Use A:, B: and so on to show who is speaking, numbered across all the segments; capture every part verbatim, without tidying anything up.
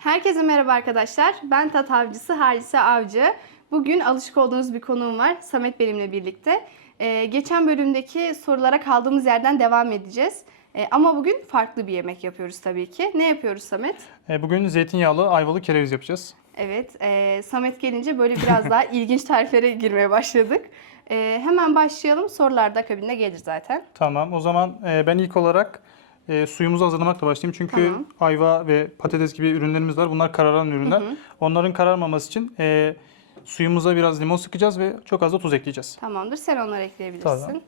A: Herkese merhaba arkadaşlar. Ben tat avcısı Halise Avcı. Bugün alışık olduğunuz bir konuğum var. Samet benimle birlikte. Ee, geçen bölümdeki sorulara kaldığımız yerden devam edeceğiz. Ee, ama bugün farklı bir yemek yapıyoruz tabii ki. Ne yapıyoruz Samet?
B: E, Bugün zeytinyağlı ayvalı kereviz yapacağız.
A: Evet, e, Samet gelince böyle biraz daha ilginç tariflere girmeye başladık. E, hemen başlayalım. Sorular da akabinde gelir zaten.
B: Tamam, o zaman e, ben ilk olarak e, suyumuzu hazırlamakla başlayayım. Çünkü
A: Tamam.
B: ayva ve patates gibi ürünlerimiz var. Bunlar kararan ürünler.
A: Hı hı.
B: Onların kararmaması için e, suyumuza biraz limon sıkacağız ve çok az da tuz ekleyeceğiz.
A: Tamamdır. Sen onları ekleyebilirsin.
B: Tamam.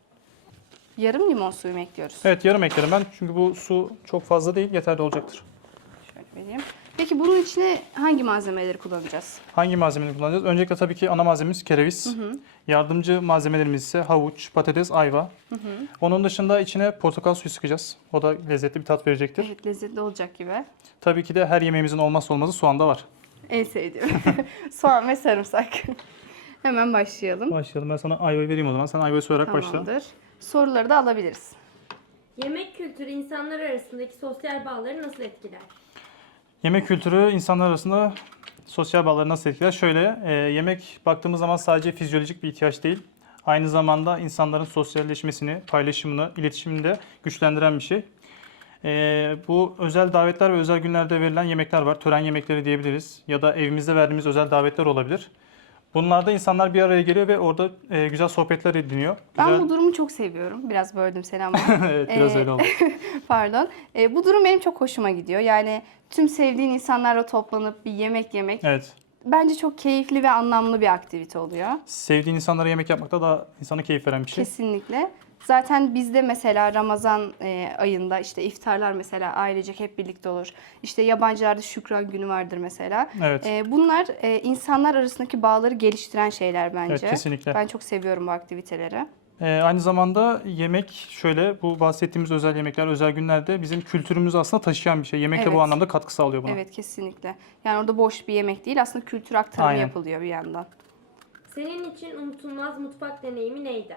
A: Yarım limon suyu mu ekliyoruz?
B: Evet, yarım eklerim ben. Çünkü bu su çok fazla değil, yeterli olacaktır.
A: Şöyle vereyim. Peki bunun içine hangi malzemeleri kullanacağız?
B: Hangi malzemeleri kullanacağız? Öncelikle tabii ki ana malzememiz kereviz.
A: Hı hı.
B: Yardımcı malzemelerimiz ise havuç, patates, ayva.
A: Hı hı.
B: Onun dışında içine portakal suyu sıkacağız. O da lezzetli bir tat verecektir.
A: Evet, lezzetli olacak gibi.
B: Tabii ki de her yemeğimizin olmazsa olmazı soğan da var.
A: En sevdiğim. Soğan ve sarımsak. Hemen başlayalım.
B: Başlayalım. Ben sana ayvayı vereyim o zaman. Sen ayvayı soyarak başla.
A: Tamamdır. Soruları da alabiliriz.
C: Yemek kültürü insanlar arasındaki sosyal bağları nasıl etkiler?
B: Yemek kültürü insanlar arasında sosyal bağları nasıl etkiler? Şöyle, e, yemek baktığımız zaman sadece fizyolojik bir ihtiyaç değil. Aynı zamanda insanların sosyalleşmesini, paylaşımını, iletişimini de güçlendiren bir şey. E, bu özel davetler ve özel günlerde verilen yemekler var. Tören yemekleri diyebiliriz. Ya da evimizde verdiğimiz özel davetler olabilir. Bunlarda insanlar bir araya geliyor ve orada e, güzel sohbetler ediniyor.
A: Ben
B: Güzel...
A: bu durumu çok seviyorum. Biraz böldüm seni ama.
B: evet, biraz
A: Ee,
B: öyle oldu.
A: Pardon. Ee, bu durum benim çok hoşuma gidiyor. Yani tüm sevdiğin insanlarla toplanıp bir yemek yemek
B: Evet.
A: bence çok keyifli ve anlamlı bir aktivite oluyor.
B: Sevdiğin insanlara yemek yapmak da daha insana keyif veren bir şey.
A: Kesinlikle. Zaten bizde mesela Ramazan e, ayında işte iftarlar mesela ailecek hep birlikte olur. İşte yabancılarda Şükran Günü vardır mesela.
B: Evet.
A: E, bunlar e, insanlar arasındaki bağları geliştiren şeyler bence.
B: Evet, kesinlikle.
A: Ben çok seviyorum bu aktiviteleri.
B: Ee, aynı zamanda yemek şöyle, bu bahsettiğimiz özel yemekler, özel günlerde bizim kültürümüzü aslında taşıyan bir şey. Yemek de
A: Evet.
B: bu anlamda katkı sağlıyor buna.
A: Evet, kesinlikle. Yani orada boş bir yemek değil, aslında kültür aktarımı
B: Aynen.
A: yapılıyor bir yandan.
C: Senin için unutulmaz mutfak deneyimi neydi?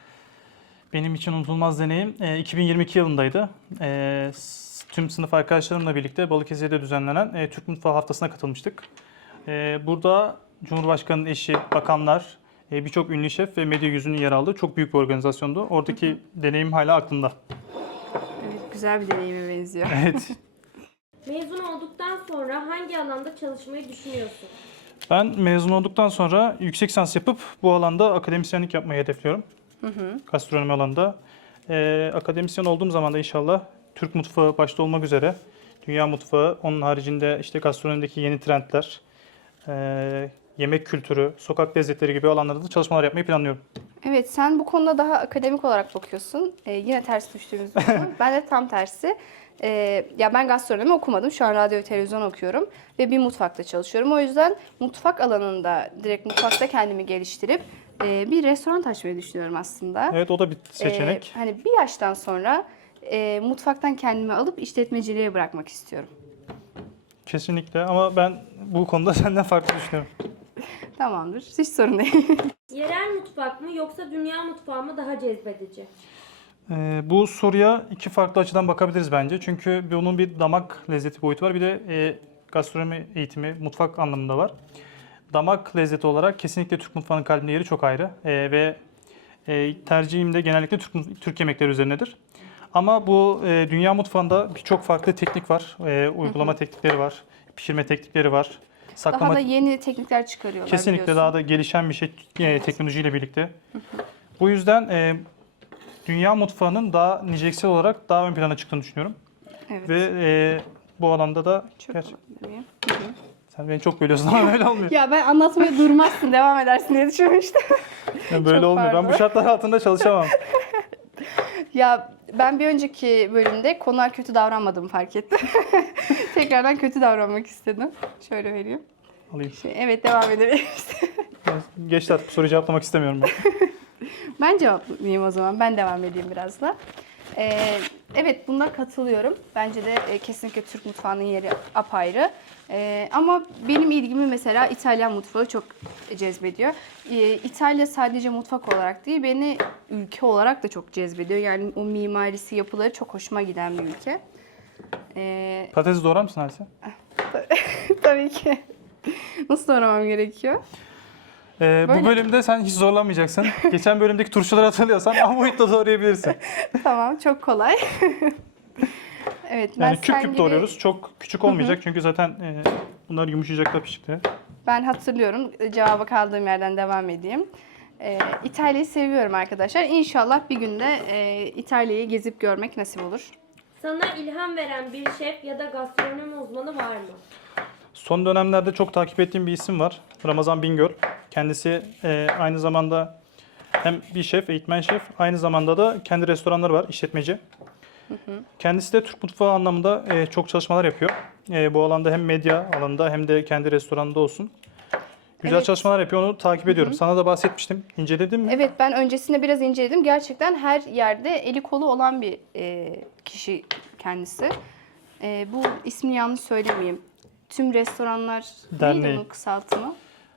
B: Benim için unutulmaz deneyim e, iki bin yirmi iki yılındaydı. E, s- tüm sınıf arkadaşlarımla birlikte Balıkesir'de düzenlenen e, Türk Mutfağı Haftası'na katılmıştık. E, burada Cumhurbaşkanı'nın eşi, bakanlar, e, birçok ünlü şef ve medya yüzünün yer aldığı çok büyük bir organizasyondu. Oradaki
A: Hı hı.
B: deneyim hala aklımda.
A: Evet, güzel bir deneyime benziyor.
B: Evet.
C: Mezun olduktan sonra hangi alanda çalışmayı düşünüyorsun?
B: Ben mezun olduktan sonra yüksek lisans yapıp bu alanda akademisyenlik yapmayı hedefliyorum.
A: Hı hı.
B: Gastronomi alanında. Ee, akademisyen olduğum zaman da inşallah Türk mutfağı başta olmak üzere dünya mutfağı, onun haricinde işte gastronomideki yeni trendler, e, yemek kültürü, sokak lezzetleri gibi alanlarda da çalışmalar yapmayı planlıyorum.
A: Evet, sen bu konuda daha akademik olarak bakıyorsun. Ee, yine ters düştüğümüz bir konu. Ben de tam tersi. Ee, ya ben gastronomi okumadım. Şu an radyo ve televizyon okuyorum ve bir mutfakta çalışıyorum. O yüzden mutfak alanında, direkt mutfakta kendimi geliştirip e, bir restoran açmayı düşünüyorum aslında.
B: Evet, o da bir seçenek.
A: Ee, hani bir yaştan sonra e, mutfaktan kendimi alıp işletmeciliğe bırakmak istiyorum.
B: Kesinlikle, ama ben bu konuda senden farklı düşünüyorum.
A: Tamamdır. Hiç sorun değil.
C: Yerel mutfak mı yoksa dünya mutfağı mı daha cezbedici?
B: Ee, bu soruya iki farklı açıdan bakabiliriz bence. Çünkü bunun bir damak lezzeti boyutu var. Bir de e, gastronomi eğitimi, mutfak anlamında var. Damak lezzeti olarak kesinlikle Türk mutfağının kalbinde yeri çok ayrı. E, ve e, tercihim de genellikle Türk, Türk yemekleri üzerinedir. Ama bu e, dünya mutfağında birçok farklı teknik var. E, uygulama teknikleri var, pişirme teknikleri var. Saklama,
A: Daha da yeni teknikler çıkarıyorlar
B: kesinlikle
A: biliyorsun.
B: daha da gelişen bir şey e, teknolojiyle birlikte. Bu yüzden e, dünya mutfağının daha niceliksel olarak daha ön plana çıktığını düşünüyorum.
A: Evet.
B: Ve e, bu alanda da
A: Çok
B: gerçi,
A: olabilir.
B: sen beni çok bölüyorsun ama öyle olmuyor.
A: Ya ben anlatmaya durmazsın, devam edersin diye düşünmüştüm.
B: Yani böyle
A: çok
B: olmuyor. Ben bu
A: pardon.
B: şartlar altında çalışamam.
A: Ya ben bir önceki bölümde konuğa kötü davranmadığımı fark ettim. Tekrardan kötü davranmak istedim. Şöyle vereyim.
B: Alayım.
A: Şey, evet, devam edebiliriz.
B: Geçti artık, bu soruyu cevaplamak istemiyorum ben.
A: Ben cevaplayayım o zaman. Ben devam edeyim biraz da. Ee, evet, buna katılıyorum. Bence de e, kesinlikle Türk mutfağının yeri apayrı. Ee, ama benim ilgimi mesela İtalyan mutfağı çok cezbediyor. Ee, İtalya sadece mutfak olarak değil, beni ülke olarak da çok cezbediyor. Yani o mimarisi, yapıları çok hoşuma giden bir ülke. Ee,
B: Patates doğrar mısın Halise?
A: Tabii ki. Nasıl doğramam gerekiyor?
B: Ee, bu
A: Böyle.
B: bölümde sen hiç zorlanmayacaksın. Geçen bölümdeki turşuları hatırlıyorsan amuitle doğrayabilirsin.
A: Tamam, çok kolay. Evet, ben
B: Yani küp
A: sen
B: küp
A: gibi-
B: doğruyoruz. Çok küçük olmayacak çünkü zaten e, bunlar yumuşayacaklar piştikçe.
A: Ben hatırlıyorum. Cevaba kaldığım yerden devam edeyim. Ee, İtalya'yı seviyorum arkadaşlar. İnşallah bir günde e, İtalya'yı gezip görmek nasip olur.
C: Sana ilham veren bir şef ya da gastronomi uzmanı var mı?
B: Son dönemlerde çok takip ettiğim bir isim var. Ramazan Bingöl. Kendisi e, aynı zamanda hem bir şef, eğitmen şef, aynı zamanda da kendi restoranları var, işletmeci. Kendisi de Türk mutfağı anlamında e, çok çalışmalar yapıyor. E, bu alanda hem medya alanında hem de kendi restoranında olsun. Güzel
A: Evet.
B: çalışmalar yapıyor, onu takip ediyorum. Sana da bahsetmiştim. İnceledin mi?
A: Evet, ben öncesinde biraz inceledim. Gerçekten her yerde eli kolu olan bir e, kişi kendisi. E, bu ismini yanlış söylemeyeyim. Tüm restoranlar neydi
B: Derneği.
A: bunun kısaltımı?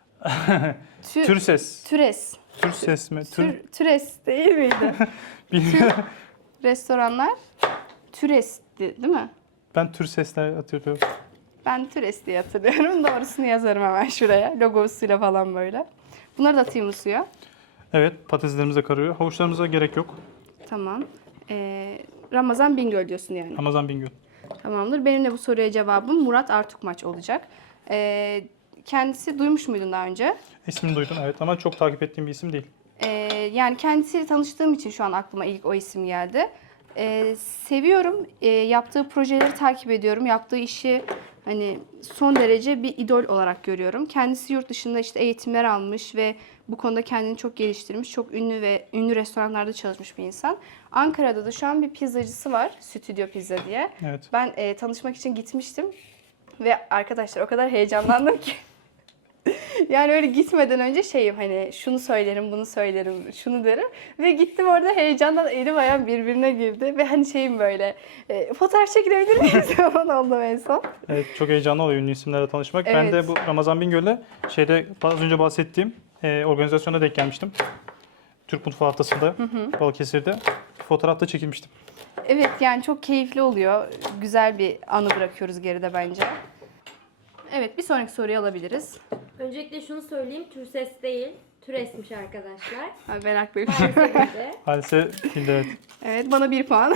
A: Tü-
B: Türses.
A: Türes.
B: Türses mi? Tür...
A: Tür, Türes değil miydi?
B: Bilmiyorum.
A: Restoranlar Türes'ti değil mi?
B: Ben Türsesler atıyorum.
A: Ben Türes diye hatırlıyorum. Doğrusunu yazarım hemen şuraya. Logosuyla falan böyle. Bunları da atayım bu suya.
B: Evet, patateslerimize karıyor. Havuçlarımıza gerek yok.
A: Tamam. Ee, Ramazan Bingöl diyorsun yani.
B: Ramazan Bingöl.
A: Tamamdır. Benim de bu soruya cevabım Murat Artukmaç olacak. Ee, kendisi duymuş muydun daha önce?
B: İsmini duydum evet ama çok takip ettiğim bir isim değil.
A: Ee, yani kendisiyle tanıştığım için şu an aklıma ilk o isim geldi. Ee, seviyorum. Ee, yaptığı projeleri takip ediyorum. Yaptığı işi hani son derece bir idol olarak görüyorum. Kendisi yurt dışında işte eğitimler almış ve bu konuda kendini çok geliştirmiş. Çok ünlü ve ünlü restoranlarda çalışmış bir insan. Ankara'da da şu an bir pizzacısı var. Stüdyo Pizza diye.
B: Evet.
A: Ben e, tanışmak için gitmiştim. Ve arkadaşlar o kadar heyecanlandım ki. Yani öyle gitmeden önce şeyim hani şunu söylerim, bunu söylerim, şunu derim. Ve gittim orada heyecandan elim ayağım birbirine girdi. Ve hani şeyim böyle e, fotoğraf çekilebilir miyiz falan oldum en son.
B: Evet çok heyecanlı oluyor ünlü isimlerle tanışmak. Ben
A: Evet.
B: de bu Ramazan Bingöl'le şeyde az önce bahsettiğim e, organizasyona denk gelmiştim. Türk Mutfağı Haftası'nda Balıkesir'de fotoğrafta çekilmiştim.
A: Evet yani çok keyifli oluyor. Güzel bir anı bırakıyoruz geride bence. Evet bir sonraki soruyu alabiliriz.
C: Öncelikle şunu söyleyeyim. Türses değil. Türesmiş arkadaşlar.
A: Ha, meraklıyım.
C: Maalesef.
B: Halise bildi evet.
A: Evet bana bir puan.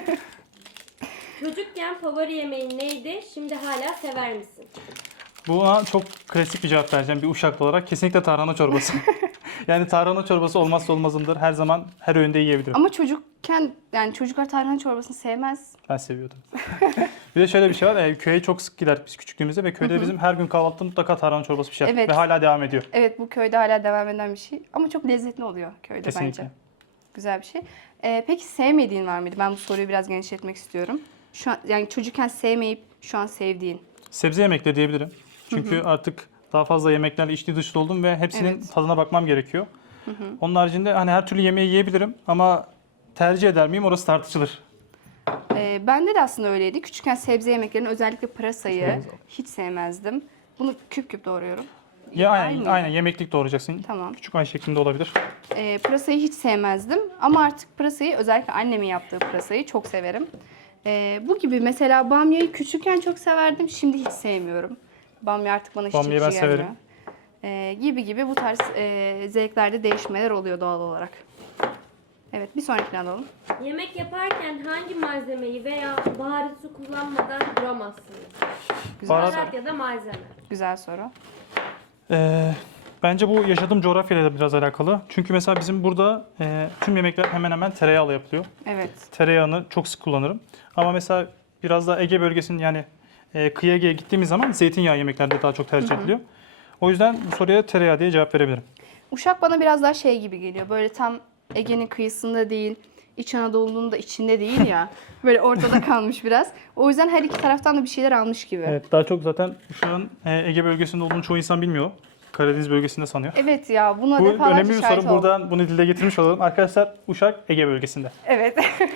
C: Çocukken favori yemeğin neydi? Şimdi hala sever misin?
B: Buna çok klasik bir cevap vereceğim bir Uşaklı olarak. Kesinlikle tarhana çorbası. Yani tarhana çorbası olmazsa olmazımdır. Her zaman her öğünde yiyebilirim.
A: Ama çocukken yani çocuklar tarhana çorbasını sevmez.
B: Ben seviyordum. Bir de şöyle bir şey var. E, köye çok sık gider biz küçüklüğümüzde ve köyde bizim her gün kahvaltıda mutlaka tarhana çorbası pişer.
A: Evet.
B: Ve hala devam ediyor.
A: Evet bu köyde hala devam eden bir şey. Ama çok lezzetli oluyor köyde
B: Kesinlikle.
A: bence. Güzel bir şey. Ee, peki sevmediğin var mıydı? Ben bu soruyu biraz genişletmek istiyorum. Şu an yani çocukken sevmeyip şu an sevdiğin.
B: Sebze yemekleri diyebilirim. Çünkü artık daha fazla yemeklerle içli dışlı oldum ve hepsinin
A: Evet.
B: tadına bakmam gerekiyor. Onun haricinde hani her türlü yemeği yiyebilirim ama tercih eder miyim orası tartışılır.
A: Ee, bende de aslında öyleydi. Küçükken sebze yemeklerini özellikle pırasayı
B: Şöyle.
A: hiç sevmezdim. Bunu küp küp doğruyorum.
B: Ya aynen,
A: Aynı.
B: aynen yemeklik doğrayacaksın.
A: Tamam.
B: Küçük ay şeklinde olabilir.
A: Ee, pırasayı hiç sevmezdim. Ama artık pırasayı özellikle annemin yaptığı pırasayı çok severim. Ee, bu gibi mesela bamyayı küçükken çok severdim. Şimdi hiç sevmiyorum. Bamya artık bana hiç
B: Bamyayı
A: çekici
B: ben
A: gelmiyor.
B: severim.
A: Ee, gibi gibi bu tarz e, zevklerde değişmeler oluyor doğal olarak. Evet bir sonrakini alalım.
C: Yemek yaparken hangi malzemeyi veya baharatı kullanmadan duramazsınız?
A: Güzel,
B: Baharat-
C: Baharat ya da malzeme.
A: güzel soru.
B: Ee, bence bu yaşadığım coğrafyayla da biraz alakalı. Çünkü mesela bizim burada e, tüm yemekler hemen hemen tereyağıyla yapılıyor.
A: Evet.
B: Tereyağını çok sık kullanırım. Ama mesela biraz daha Ege bölgesinin yani e, kıyı Ege'ye gittiğimiz zaman zeytinyağı yemeklerde daha çok tercih ediliyor. O yüzden bu soruya tereyağı diye cevap verebilirim.
A: Uşak bana biraz daha şey gibi geliyor. Böyle tam Ege'nin kıyısında değil, İç Anadolu'nun da içinde değil ya. Böyle ortada kalmış biraz. O yüzden her iki taraftan da bir şeyler almış gibi. Evet,
B: Evet daha çok zaten şu an e, Ege bölgesinde olduğunu çoğu insan bilmiyor. Karadeniz bölgesinde sanıyor.
A: ya buna
B: Bu
A: defalarca
B: önemli bir
A: şahit
B: soru.
A: oldum.
B: Buradan bunu dile getirmiş olalım. Arkadaşlar Uşak Ege bölgesinde.
A: Evet.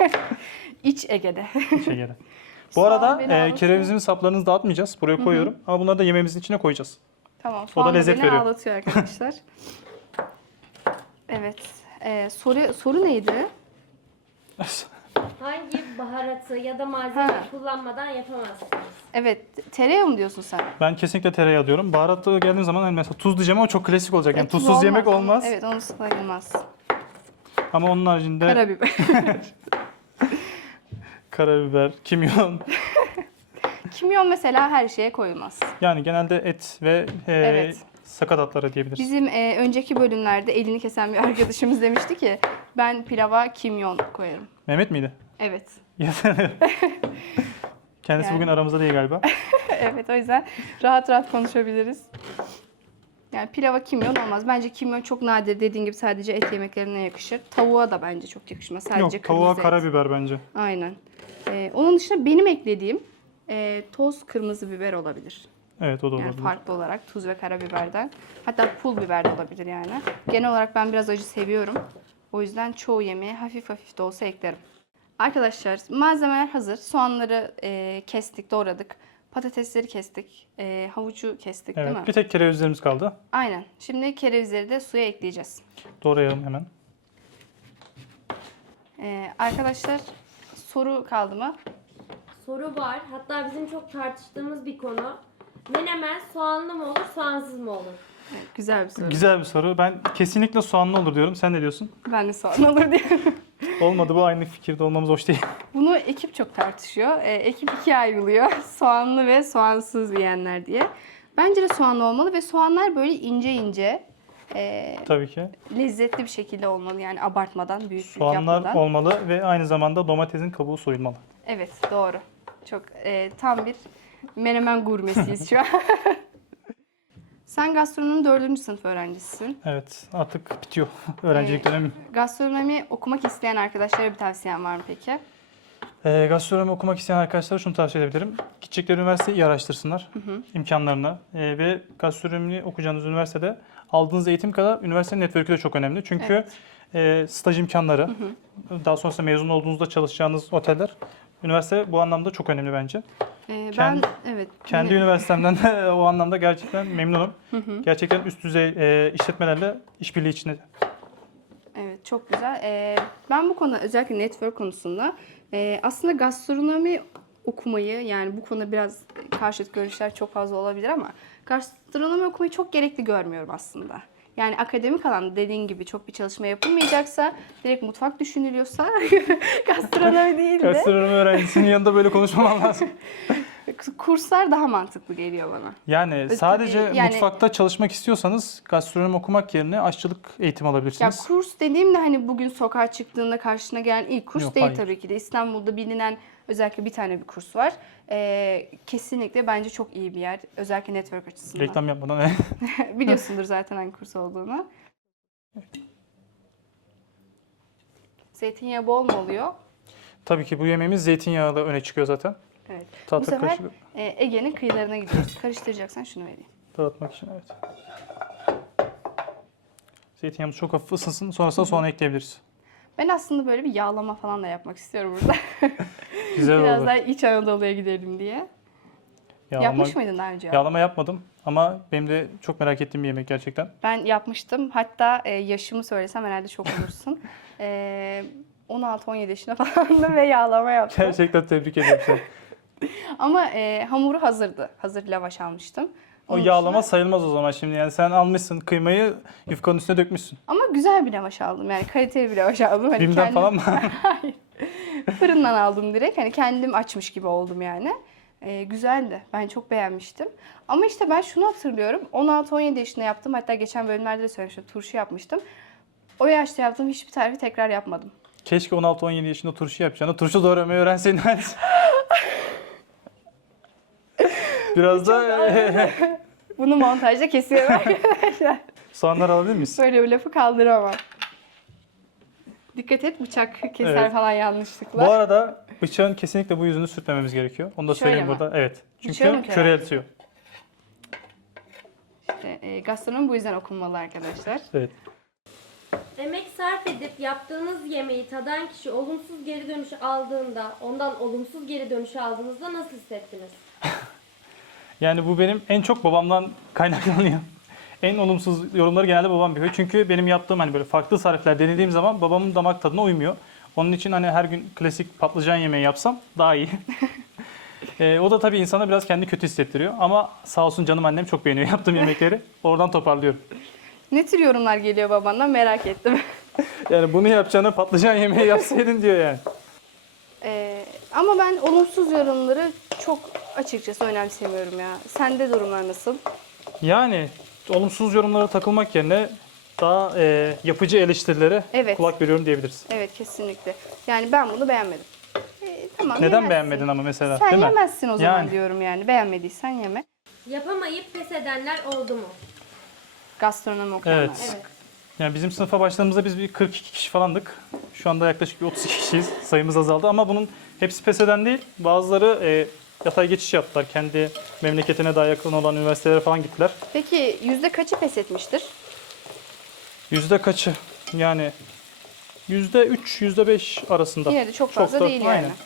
A: İç Ege'de.
B: İç Ege'de. Bu
A: Sağ ol,
B: arada
A: beni
B: e,
A: ağlatıyor.
B: kerevizin saplarını dağıtmayacağız. Buraya koyuyorum. Ama bunları da yemeğimizin içine koyacağız.
A: Tamam.
B: O da
A: soğan
B: lezzet
A: beni
B: veriyor.
A: ağlatıyor arkadaşlar. Evet. Ee, soru soru neydi?
C: Hangi baharatı ya da malzeme
A: Ha.
C: kullanmadan yapamazsınız?
A: Evet. Tereyağı mı diyorsun sen?
B: Ben kesinlikle tereyağı diyorum. Baharatlı geldiğim zaman hani mesela tuz diyeceğim ama çok klasik olacak. Yani
A: E, tuz
B: tuzsuz yemek olmaz.
A: Evet, onu sayılmaz.
B: Ama onun haricinde
A: Karabiber.
B: karabiber, kimyon.
A: Kimyon mesela her şeye koyulmaz.
B: Yani genelde et ve e,
A: Evet.
B: sakatatlara diyebiliriz.
A: Bizim e, önceki bölümlerde elini kesen bir arkadaşımız demişti ki ben pilava kimyon koyarım.
B: Mehmet miydi?
A: Evet.
B: Kendisi
A: Yani.
B: bugün aramızda değil galiba.
A: Evet, o yüzden rahat rahat konuşabiliriz. Yani pilava kimyon olmaz. Bence kimyon çok nadir, dediğin gibi sadece et yemeklerine yakışır. Tavuğa da bence çok yakışmaz. Sadece
B: Yok, tavuğa
A: kırmızı et.
B: karabiber bence.
A: Aynen. Ee, onun dışında benim eklediğim e, toz kırmızı biber olabilir.
B: Evet, o da
A: Yani
B: olabilir.
A: farklı olarak tuz ve karabiberden. Hatta pul biber de olabilir yani. Genel olarak ben biraz acı seviyorum. O yüzden çoğu yemeğe hafif hafif de olsa eklerim. Arkadaşlar malzemeler hazır. Soğanları e, kestik, doğradık. Patatesleri kestik. E, havucu kestik,
B: Evet,
A: değil mi?
B: bir tek kerevizlerimiz kaldı.
A: Aynen. Şimdi kerevizleri de suya ekleyeceğiz.
B: Doğrayalım hemen.
A: E, arkadaşlar soru kaldı mı?
C: Soru var. Hatta bizim çok tartıştığımız bir konu. Menemen soğanlı mı olur, soğansız mı olur?
A: Evet, güzel bir soru.
B: Güzel bir soru. Ben kesinlikle soğanlı olur diyorum. Sen ne diyorsun?
A: Ben de soğan olur diyorum.
B: Olmadı, bu aynı fikirde olmamız hoş değil.
A: Bunu ekip çok tartışıyor. E, ekip ikiye ayrılıyor. Soğanlı ve soğansız yiyenler diye. Bence de soğanlı olmalı ve soğanlar böyle ince ince e,
B: Tabii ki.
A: lezzetli bir şekilde olmalı. Yani abartmadan, büyük büyük
B: Soğanlar
A: yapmadan.
B: olmalı ve aynı zamanda domatesin kabuğu soyulmalı.
A: Evet, doğru. Çok e, tam bir menemen gurmesiyiz şu an. Sen gastronomi dördüncü sınıf öğrencisisin.
B: Evet, artık bitiyor öğrencilik
A: Ee,
B: dönemim.
A: Gastronomi okumak isteyen arkadaşlara bir tavsiyen var mı peki?
B: Ee, gastronomi okumak isteyen arkadaşlara şunu tavsiye edebilirim. Gidecekleri üniversiteyi iyi araştırsınlar, imkanlarını. Ee, ve gastronomi okuyacağınız üniversitede aldığınız eğitim kadar üniversitenin network'ü de çok önemli. Çünkü e, staj imkanları, daha sonrasında mezun olduğunuzda çalışacağınız oteller, üniversite bu anlamda çok önemli bence.
A: Ee,
B: Kendi-
A: ben evet.
B: Kendi
A: yine-
B: üniversitemden de o anlamda gerçekten memnunum. Gerçekten üst düzey e, işletmelerle işbirliği içinde.
A: Evet, çok güzel. Ee, ben bu konuda özellikle network konusunda e, aslında gastronomi okumayı, yani bu konuda biraz karşıt görüşler çok fazla olabilir ama gastronomi okumayı çok gerekli görmüyorum aslında. Yani akademik alanda dediğin gibi çok bir çalışma yapılmayacaksa, direkt mutfak düşünülüyorsa gastronomi değil de
B: Gastronomi öğrencisinin yanında böyle konuşmamam lazım.
A: kurslar daha mantıklı geliyor bana.
B: Yani sadece
A: tabii, yani-
B: mutfakta çalışmak istiyorsanız gastronomi okumak yerine aşçılık eğitimi
A: Ya
B: alabilirsiniz.
A: kurs dediğimde hani bugün sokağa çıktığında karşına gelen ilk kurs
B: Yok,
A: değil
B: hayır.
A: tabii ki de. İstanbul'da bilinen özellikle bir tane bir kurs var. Ee, kesinlikle bence çok iyi bir yer. Özellikle network açısından.
B: Reklam yapmadan.
A: Biliyorsundur zaten hangi kurs olduğunu. Zeytinyağı bol mu oluyor?
B: Tabii ki bu yemeğimiz zeytinyağıyla öne çıkıyor zaten.
A: Evet. Bu
B: Tahta
A: sefer
B: kaşığı
A: e, Ege'nin kıyılarına gidiyoruz. Karıştıracaksan şunu vereyim.
B: dağıtmak için, evet. Zeytinyağımız çok hafif ısınsın, sonrasında soğan ekleyebiliriz.
A: Ben aslında böyle bir yağlama falan da yapmak istiyorum burada.
B: Güzel
A: Biraz
B: olur.
A: daha İç Anadolu'ya gidelim diye.
B: Yağlama,
A: Yapmış mıydın daha önce?
B: yağlama yapmadım ama benim de çok merak ettiğim bir yemek gerçekten.
A: Ben yapmıştım. Hatta e, yaşımı söylesem herhalde çok olursun. e, on altı on yedi yaşında falandım ve yağlama yaptım.
B: Gerçekten tebrik ediyorum seni.
A: Ama e, hamuru hazırdı. Hazır lavaş almıştım.
B: O
A: Onun
B: yağlama
A: dışında-
B: sayılmaz o zaman şimdi. Yani sen almışsın kıymayı, yufkanın üstüne dökmüşsün.
A: Ama güzel bir lavaş aldım. Yani kaliteli bir lavaş aldım. Hani
B: Bim'den
A: kendim-
B: falan mı?
A: Hayır. Fırından aldım direkt. Hani kendim açmış gibi oldum yani. E, güzeldi. Ben çok beğenmiştim. Ama işte ben şunu hatırlıyorum. on altı on yedi yaşında yaptım. Hatta geçen bölümlerde de söylemiştim. Turşu yapmıştım. O yaşta yaptığım hiçbir tarifi tekrar yapmadım.
B: Keşke on altı on yedi yaşında turşu yapacağını, turşu doğramayı öğrenseydin. Biraz da
A: Bunu montajda kesiyorum arkadaşlar.
B: soğanlar alabilir miyiz?
A: Böyle bir lafı kaldıramam. Dikkat et, bıçak keser
B: Evet.
A: falan yanlışlıkla.
B: Bu arada bıçağın kesinlikle bu yüzünü sürtmememiz gerekiyor. Onu da
A: Şöyle
B: söyleyeyim
A: mi?
B: burada. Evet.
A: Bıçağı mı
B: Çünkü
A: köre?
B: köreltiyor.
A: İşte, e, gastronomi bu yüzden okunmalı arkadaşlar.
B: Evet.
C: Emek sarf edip yaptığınız yemeği tadan kişi olumsuz geri dönüş aldığında, ondan olumsuz geri dönüş aldığınızda nasıl hissettiniz?
B: Yani bu benim en çok babamdan kaynaklanıyor. En olumsuz yorumları genelde babam yapıyor. Çünkü benim yaptığım hani böyle farklı tarifler denediğim zaman babamın damak tadına uymuyor. Onun için hani her gün klasik patlıcan yemeği yapsam daha iyi. E, o da tabii insana biraz kendi kötü hissettiriyor. Ama sağ olsun canım annem çok beğeniyor yaptığım yemekleri. Oradan toparlıyorum.
A: Ne tür yorumlar geliyor babandan merak ettim.
B: Yani bunu yapacağına patlıcan yemeği yapsaydın diyor yani.
A: Ee, ama ben olumsuz yorumları çok açıkçası önemsemiyorum ya. Sende durumlar nasıl?
B: Yani olumsuz yorumlara takılmak yerine daha e, yapıcı eleştirilere
A: Evet.
B: kulak veriyorum diyebiliriz.
A: Evet, kesinlikle. Yani ben bunu beğenmedim. Ee, tamam,
B: Neden
A: yemezsin.
B: beğenmedin ama mesela?
A: Sen
B: değil mi?
A: yemezsin o zaman
B: Yani.
A: diyorum yani. Beğenmediysen yeme.
C: Yapamayıp pes edenler oldu mu?
A: Gastronomi okuyanlar.
B: Evet.
C: Evet.
B: Yani bizim sınıfa başladığımızda biz bir kırk iki kişi falandık. Şu anda yaklaşık bir otuz iki kişiyiz. Sayımız azaldı ama bunun hepsi pes eden değil. Bazıları e, yatay geçiş yaptılar. Kendi memleketine daha yakın olan üniversitelere falan gittiler.
A: Peki yüzde kaçı pes etmiştir?
B: Yüzde kaçı? Yani yüzde üç, yüzde beş arasında.
A: Yine de çok fazla
B: da-
A: değil yani.
B: Aynen.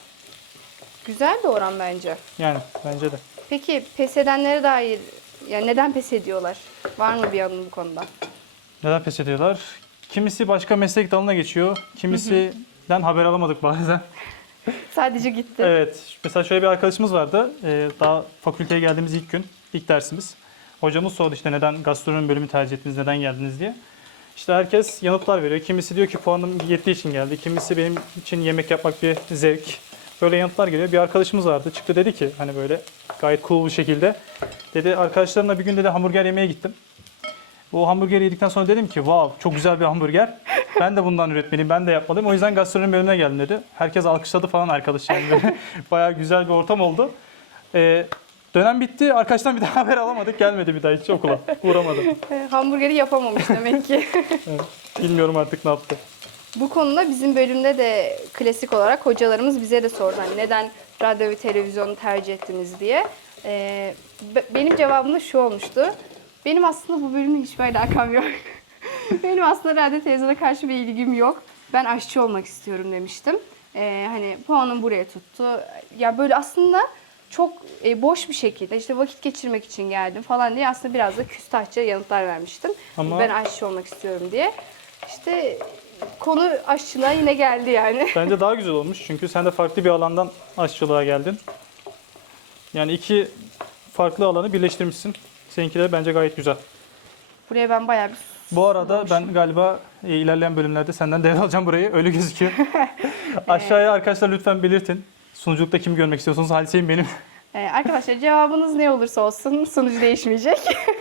A: Güzel bir oran bence.
B: Yani bence de.
A: Peki pes edenlere dair yani neden pes ediyorlar? Var mı bir anın bu konuda?
B: Neden pes ediyorlar? Kimisi başka meslek dalına geçiyor. Kimisinden haber alamadık bazen.
A: Sadece gitti.
B: Evet. Mesela şöyle bir arkadaşımız vardı. Ee, daha fakülteye geldiğimiz ilk gün, ilk dersimiz. Hocamız sordu işte neden gastronomi bölümü tercih ettiniz, neden geldiniz diye. İşte herkes yanıtlar veriyor. Kimisi diyor ki puanım yettiği için geldi. Kimisi benim için yemek yapmak bir zevk. Böyle yanıtlar geliyor. Bir arkadaşımız vardı. Çıktı dedi ki hani böyle gayet cool bir şekilde. Dedi arkadaşlarımla bir gün dedi hamburger yemeye gittim. O hamburgeri yedikten sonra dedim ki wow çok güzel bir hamburger. Ben de bundan üretmeliyim, ben de yapmalıyım. O yüzden gastronomi bölümüne geldim dedi. Herkes alkışladı falan arkadaş yani. Böyle bayağı güzel bir ortam oldu. Ee, dönem bitti. Arkadaştan bir daha haber alamadık. Gelmedi bir daha hiç okula. Uğramadı.
A: E, Hamburgeri yapamamış demek ki.
B: Evet. Bilmiyorum artık ne yaptı.
A: Bu konuda bizim bölümde de klasik olarak hocalarımız bize de sordu. Hani neden radyo ve televizyonu tercih ettiniz diye. Ee, be- benim cevabım da şu olmuştu. Benim aslında bu bölümle hiçbir alakam yok. Benim aslında radyo televizyona karşı bir ilgim yok. Ben aşçı olmak istiyorum demiştim. Ee, hani puanım buraya tuttu. Ya böyle aslında çok e, boş bir şekilde işte vakit geçirmek için geldim falan diye aslında biraz da küstahça yanıtlar vermiştim.
B: Ama-
A: Ben aşçı olmak istiyorum diye. İşte konu aşçılığa yine geldi yani.
B: Bence daha güzel olmuş. Çünkü sen de farklı bir alandan aşçılığa geldin. Yani iki farklı alanı birleştirmişsin. Seninki de bence gayet güzel.
A: Buraya ben bayağı bir
B: Bu arada ben galiba e, ilerleyen bölümlerde senden devralacağım burayı. Öyle gözüküyor. Aşağıya arkadaşlar lütfen belirtin. Sunuculukta kimi görmek istiyorsunuz? Halise'yim benim.
A: Ee, arkadaşlar cevabınız ne olursa olsun sonucu değişmeyecek.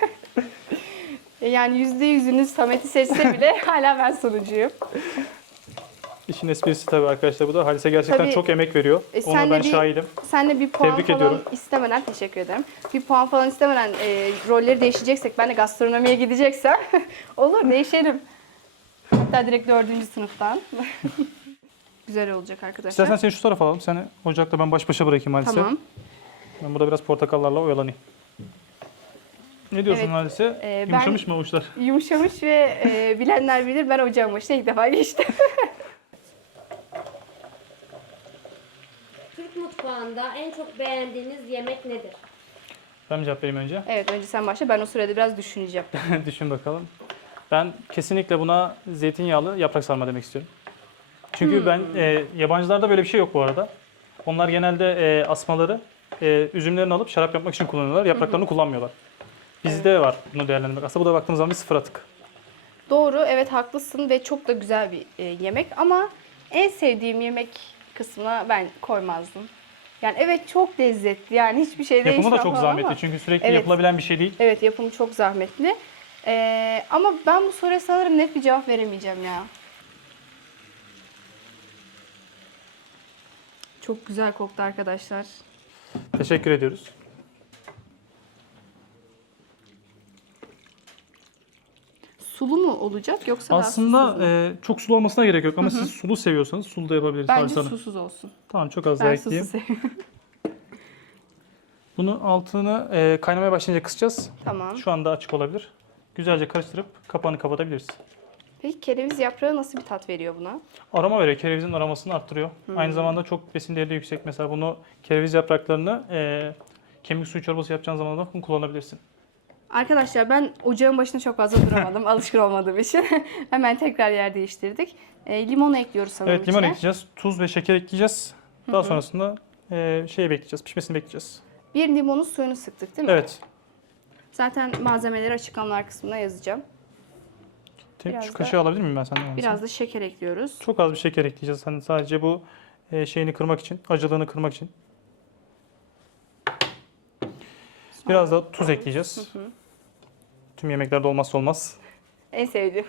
A: Yani yüzde yüzünüz Samet'i seçse bile hala ben sonucuyum.
B: İşin esprisi tabii arkadaşlar bu da. Halise gerçekten
A: Tabii,
B: çok emek veriyor.
A: E,
B: Ona
A: sen de
B: ben
A: bir-
B: şahidim.
A: Sen de bir puan
B: Tebrik
A: falan
B: ediyorum.
A: istemeden, teşekkür ederim. Bir puan falan istemeden e, rolleri değişeceksek, ben de gastronomiye gideceksem olur değişelim. Hatta direkt dördüncü sınıftan. Güzel olacak arkadaşlar.
B: İstersen seni şu tarafa alalım. Seni ocakta ben baş başa bırakayım Halise.
A: Tamam.
B: Ben burada biraz portakallarla oyalanayım. Ne diyorsun
A: Evet,
B: Halise?
A: e, ben-
B: Yumuşamış mı avuçlar?
A: Yumuşamış ve e, bilenler bilir ben ocağın başına ilk defa geçtim.
C: Türk mutfağında en çok beğendiğiniz yemek nedir?
B: Ben mi cevap vereyim önce?
A: Evet, önce sen başla, ben o sırada biraz düşüneceğim.
B: Düşün bakalım. Ben kesinlikle buna zeytinyağlı yaprak sarma demek istiyorum. Çünkü
A: Hmm.
B: ben e, yabancılarda böyle bir şey yok bu arada. Onlar genelde e, asmaları e, üzümlerini alıp şarap yapmak için kullanıyorlar. Yapraklarını kullanmıyorlar. Bizde var bunu değerlendirmek. Aslında bu da baktığımız zaman bir sıfır atık.
A: Doğru, evet haklısın ve çok da güzel bir e, yemek ama en sevdiğim yemek kısmına ben koymazdım. Yani evet çok lezzetli yani hiçbir şey değişmiyor
B: Yapımı da çok
A: falan
B: zahmetli
A: ama-
B: çünkü sürekli
A: Evet.
B: yapılabilen bir şey değil.
A: Evet, yapımı çok zahmetli. Ee, ama ben bu soruya sanırım net bir cevap veremeyeceğim ya. Çok güzel koktu arkadaşlar.
B: Teşekkür ediyoruz.
A: Sulu mu olacak yoksa daha susuz
B: Aslında
A: mu?
B: e, çok sulu olmasına gerek yok ama siz sulu seviyorsanız sulu da yapabiliriz.
A: Bence
B: Halis Hanım.
A: susuz olsun.
B: Tamam çok az daha
A: Ben
B: ekleyeyim.
A: susuz seviyorum.
B: Bunu altını e, kaynamaya başlayınca kısacağız.
A: Tamam.
B: Şu anda açık olabilir. Güzelce karıştırıp kapağını kapatabiliriz.
A: Peki kereviz yaprağı nasıl bir tat veriyor buna?
B: Aroma veriyor. Kerevizin aromasını arttırıyor. Aynı zamanda çok besin değeri de yüksek. Mesela bunu kereviz yapraklarını e, kemik suyu çorbası yapacağın zaman da bunu kullanabilirsin.
A: Arkadaşlar ben ocağın başında çok fazla duramadım. Alışkın olmadığım için. Hemen tekrar yer değiştirdik. E, limonu ekliyoruz sanırım
B: Evet limon
A: içine.
B: ekleyeceğiz. Tuz ve şeker ekleyeceğiz. Daha sonrasında e, şeye bekleyeceğiz, pişmesini bekleyeceğiz.
A: Bir limonun suyunu sıktık değil mi?
B: Evet.
A: Zaten malzemeleri açıklamalar kısmına yazacağım.
B: Te-
A: Biraz
B: Şu
A: da-
B: kaşığı alabilir miyim ben senden?
A: Biraz da şeker ekliyoruz.
B: Çok az bir şeker ekleyeceğiz. Hani sadece bu e, şeyini kırmak için, acılığını kırmak için. Biraz da tuz ekleyeceğiz.
A: Hı hı.
B: Tüm yemeklerde olmazsa olmaz.
A: En sevdiğim.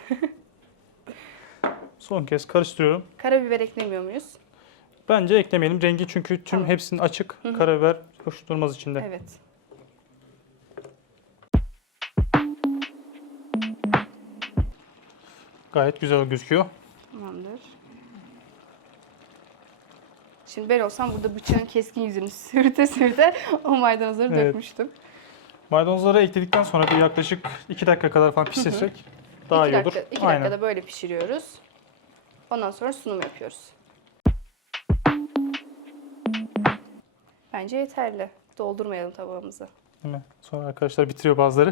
B: Son kez karıştırıyorum.
A: Karabiber eklemiyor muyuz?
B: Bence eklemeyelim. Rengi çünkü tüm
A: Tamam.
B: hepsinin açık.
A: Hı hı.
B: Karabiber hoş durmaz içinde.
A: Evet.
B: Gayet güzel gözüküyor.
A: Tamamdır. Şimdi ben olsam burada bıçağın keskin yüzünü sürte sürte o maydanozları
B: Evet.
A: dökmüştüm.
B: Maydanozları ekledikten sonra bir yaklaşık iki dakika kadar falan pişirsek daha
A: iki
B: iyi olur.
A: dakika, iki
B: Aynen.
A: dakikada böyle pişiriyoruz. Ondan sonra sunum yapıyoruz. Bence yeterli. Doldurmayalım tabağımızı.
B: Değil mi? Sonra arkadaşlar bitiriyor bazıları.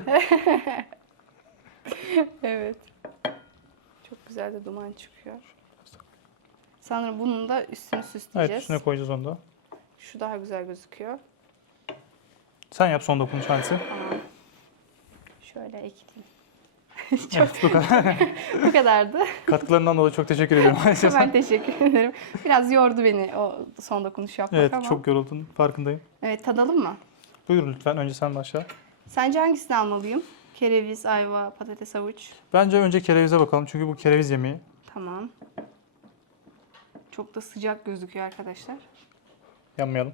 A: Evet. Çok güzel de duman çıkıyor. Sanırım bunun da üstünü
B: Evet,
A: süsleyeceğiz.
B: üstüne koyacağız onu da.
A: Şu daha güzel gözüküyor.
B: Sen yap son dokunuş hangisi?
A: Tamam. Şöyle ekleyeyim.
B: Evet, bu kadar.
A: Bu kadardı.
B: Katkılarından dolayı çok teşekkür ediyorum.
A: Ben teşekkür ederim. Biraz yordu beni o son dokunuş yapmak
B: Evet,
A: ama.
B: çok yoruldun. Farkındayım.
A: Evet, tadalım mı?
B: Buyurun lütfen. Önce sen başla.
A: Sence hangisini almalıyım? Kereviz, ayva, patates, havuç.
B: Bence önce kerevize bakalım. Çünkü bu kereviz yemeği.
A: Tamam. Çok da sıcak gözüküyor arkadaşlar.
B: Yanmayalım.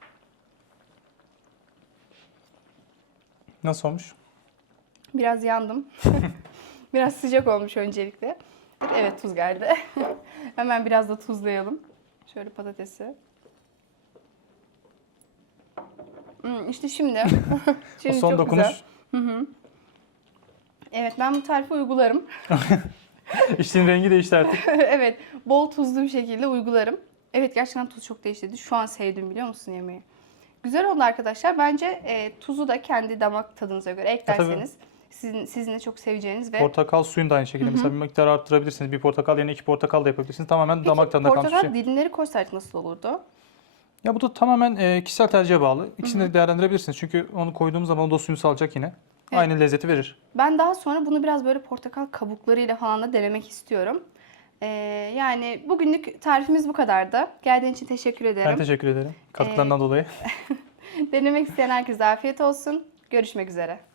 B: Nasıl olmuş?
A: Biraz yandım. Biraz sıcak olmuş öncelikle. Evet, tuz geldi. Hemen biraz da tuzlayalım. Şöyle patatesi. Hmm, işte şimdi.
B: O
A: şimdi
B: son
A: çok
B: dokunuş.
A: güzel. Evet, ben bu tarifi uygularım.
B: İşin rengi değişti artık.
A: Evet, bol tuzlu bir şekilde uygularım. Evet, gerçekten tuz çok değişti. Şu an sevdim, biliyor musun yemeği? Güzel oldu arkadaşlar. Bence e, tuzu da kendi damak tadınıza göre eklerseniz sizin, sizin de çok seveceğiniz ve...
B: Portakal suyunu da aynı şekilde. Mesela bir miktar arttırabilirsiniz. Bir portakal yerine iki portakal da yapabilirsiniz. Tamamen
A: Peki,
B: damak tadına kalmış bir
A: portakal
B: şey.
A: dilimleri koysaydık nasıl olurdu?
B: Ya bu da tamamen e, kişisel tercihe bağlı. İkisini de değerlendirebilirsiniz. Çünkü onu koyduğumuz zaman o da suyunu salacak yine.
A: Evet.
B: Aynı lezzeti verir.
A: Ben daha sonra bunu biraz böyle portakal kabuklarıyla falan da denemek istiyorum. Ee, yani bugünlük tarifimiz bu kadardı. Geldiğin için teşekkür ederim.
B: Ben teşekkür ederim. Katkılarından dolayı.
A: Denemek isteyen herkese afiyet olsun. Görüşmek üzere.